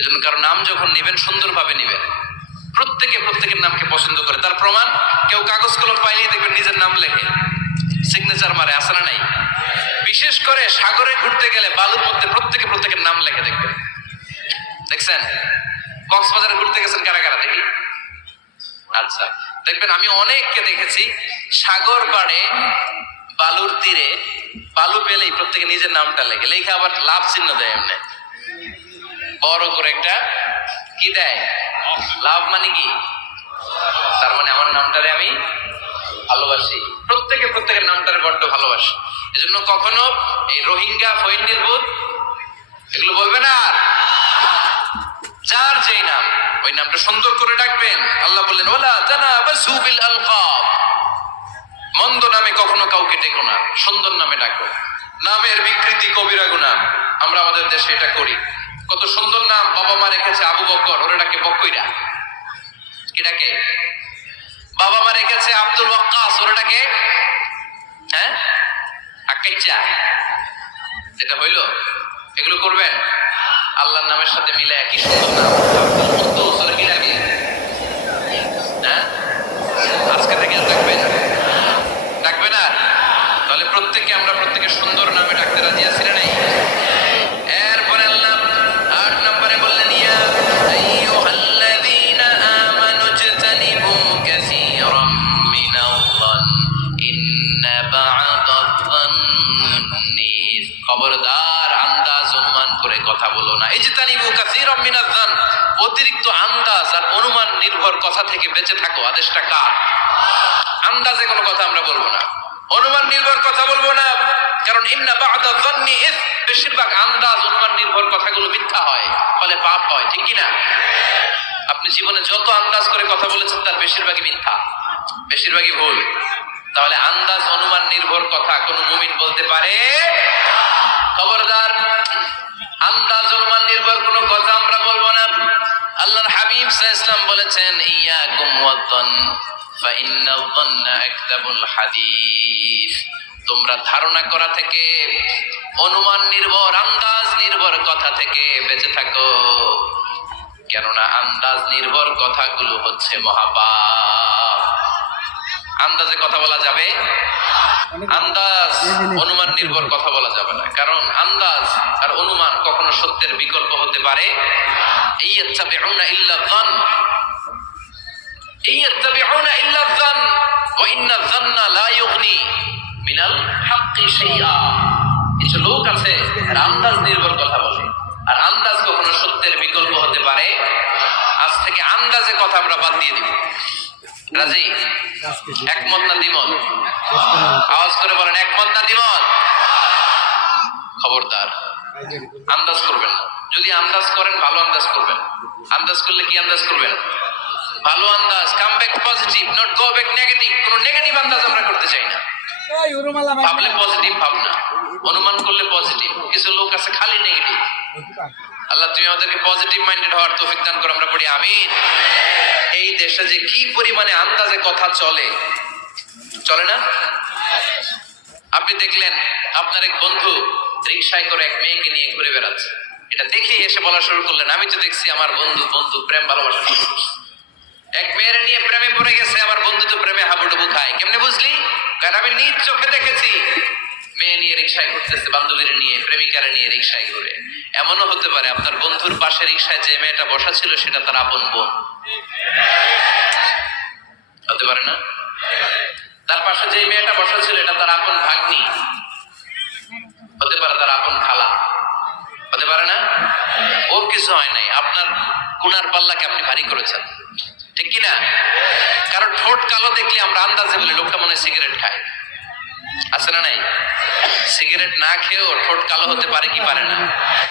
এজন্য কারো নাম যখন নিবেন সুন্দরভাবে নিবেন। প্রত্যেকের নামকে পছন্দ করে। তার প্রমাণ, কেউ কাগজ কলম পাইলেই দেখবেন নিজের নাম লেখে, সিগনেচার মারে, আছে না নাই? বিশেষ করে সাগরে ঘুরতে গেলে বালুর মধ্যে প্রত্যেকের নাম লেখে দেখবেন। দেখছেন? কক্সবাজারে ঘুরতে গেছেন কারা কারা দেখি? আচ্ছা, দেখবেন আমি অনেককে দেখেছি সাগর পাড়ে বালুর তীরে বালু পেলেই প্রত্যেকে নিজের নামটা লেখে, লেখে আবার লাভ চিহ্ন দেয় এমনি বড় করে একটা, কি দেয়? লাভ মানে কি? তার মানে আমার নামটারে আমি ভালোবাসি। প্রত্যেকের নামটারে বড্ড ভালোবাসি। এজন্য কখনো এই রোহিঙ্গা, ফৈন্নির ভূত এগুলো বলবে না। যার যেই নাম, ওই নামটা সুন্দর করে ডাকবেন। আল্লাহ বললেন, ওয়ালা তানাবাসু বিল আলকাব, মন্দ নামে কখনো কাউকে ডেকো না, সুন্দর নামে ডাকো। নামের বিকৃতি কবিরা গুনাহ। আমরা আমাদের দেশে এটা করি। কত সুন্দর নাম বাবা মা রেখেছে, আবু বকর, ওরা ডাকে বকইরা। কি ডাকে? বাবা মা রেখেছে আব্দুল ওয়াক্কাস, ওরা ডাকে হ্যাঁ আকাইচা। যেটা হইলো, এগুলো করবেন আল্লাহর নামের সাথে মিলে। কি সুন্দর নাম আব্দুল কুদ্দুস, ওরা কি ডাকে? হ্যাঁ, আজকে থেকে ডাকবে না। তাহলে আমরা প্রত্যেকের সুন্দর নামে ডাকতে রাজি আছি না নাই? এরপরে আল্লাহ ৮ নম্বরে বললেন, ইয়া আইয়ুহাল্লাযীনা আমানু ইজতানিবু কাসীরাম মিনাল-যান ইন্না বা'দায-যান্নি, খবরদার আন্দাজ অনুমান করে কথা বলো না। ইজতানিবু কাসীরাম মিনাল-যান, অতিরিক্ত আন্দাজ আর অনুমান নির্ভর কথা থেকে বেঁচে থাকো। আদেশটা কার? আন্দাজে কোনো কথা আমরা বলবো না, অনুমান নির্ভর কথা বলবো না। কারণ ইন্না বা'দায-যান্নি ইস, বেশিরভাগ আন্দাজ অনুমান নির্ভর কথাগুলো মিথ্যা হয়, ফলে পাপ হয়। ঠিক কি না? আপনি জীবনে যত আন্দাজ করে কথা বলেছেন তার বেশিরভাগই মিথ্যা, বেশিরভাগই ভুল। তাহলে আন্দাজ অনুমান নির্ভর কথা কোনো মুমিন বলতে পারে? খবরদার, আন্দাজ অনুমান নির্ভর কোনো কথা আমরা বলবো না। আল্লাহর হাবিব সাল্লাল্লাহু আলাইহি ওয়াসাল্লাম বলেছেন, ইয়াকুম ওয়াদ-যান ফাইন্নায-যান্না আকযাবুল হাদিস, তোমরা ধারণা করা থেকে, অনুমান নির্ভর, আন্দাজ নির্ভর কথা থেকে বেঁচে থাকো। কেননা আন্দাজ নির্ভর কথাগুলো হচ্ছে মহাপাপ। আন্দাজে কথা বলা যাবে? আন্দাজ অনুমান নির্ভর কথা বলা যাবে না। কারণ আন্দাজ আর অনুমান কখনো সত্যের বিকল্প হতে পারে। ইয়াত্তাবিউনা ইল্লা যান, ইয়াত্তাবিউনা ইল্লা যান ওয়া ইন্না যান্না লা ইউগনি মিনাল হাক্কি শাইআ। কিছু লোক আছে আন্দাজ নির্ভর কথা বলে, আর আন্দাজ কখনো সত্যের বিকল্প হতে পারে। আজ থেকে আন্দাজে কথা আমরা বাদ দিয়ে দিব। রাজি? একমত না দ্বিমত? আওয়াজ করে বলেন, একমত না দ্বিমত? খবরদার আন্দাজ করবেন না। যদি আন্দাজ করেন, ভালো আন্দাজ করবেন। আন্দাজ করলে কি আন্দাজ করবেন? ভালো আন্দাজ। Come back positive, not go back negative. কোনো নেগেটিভ আন্দাজ আমরা করতে চাই না। ভাবলে পজিটিভ ভাবনা, অনুমান করলে পজিটিভ। কিছু লোক আছে খালি নেগেটিভ। আল্লাহ তুমি আমাদেরকে পজিটিভ মাইন্ডেড হওয়ার তৌফিক দান করো, আমরা পড়ি আমিন। এই দেশে যে কি পরিমাণে আন্দাজে কথা চলে, চলে না? আপনি দেখলেন আপনার এক বন্ধু রিকশায় করে এক মেয়েকে নিয়ে ঘুরে বেড়াচ্ছে। এটা দেখেই এসে বলা শুরু করলেন, আমি তো দেখছি আমার বন্ধু প্রেম ভালোবাসা শুরু করছে। এক মেয়ের নিয়ে প্রেমে পড়ে গেছে, আমার বন্ধু তো প্রেমে হাবুডুবু খায়। কেমনে বুঝলি? কারণ আমি নিজ চোখে দেখেছি। মেয়ে নিয়ে রিকশায় ঘুরতেছে, বান্ধবীরা নিয়ে, প্রেমিকারা নিয়ে রিকশায় ঘুরে। এমনও হতে পারে আপনার বন্ধুর পাশে রিকশায় যে মেয়েটা বসা ছিল সেটা তার আপন বোন, হতে পারে না? তার পাশে যে মেয়েটা বসা ছিল এটা তার আপন ভাগ্নি, হতে পারে তার আপন খালা, হতে পারে না? ওর কিছু হয় নাই, আপনার গুনার পাল্লাকে আপনি ভারী করেছেন। ঠিক কিনা? কারণ ঠোঁট কালো দেখলে আমরা আন্দাজে বলি লোকটা মনে হয় সিগারেট খায়, আছে না নাই? সিগারেট না খেয়েও ঠোঁট কালো হতে পারে কি পারে না?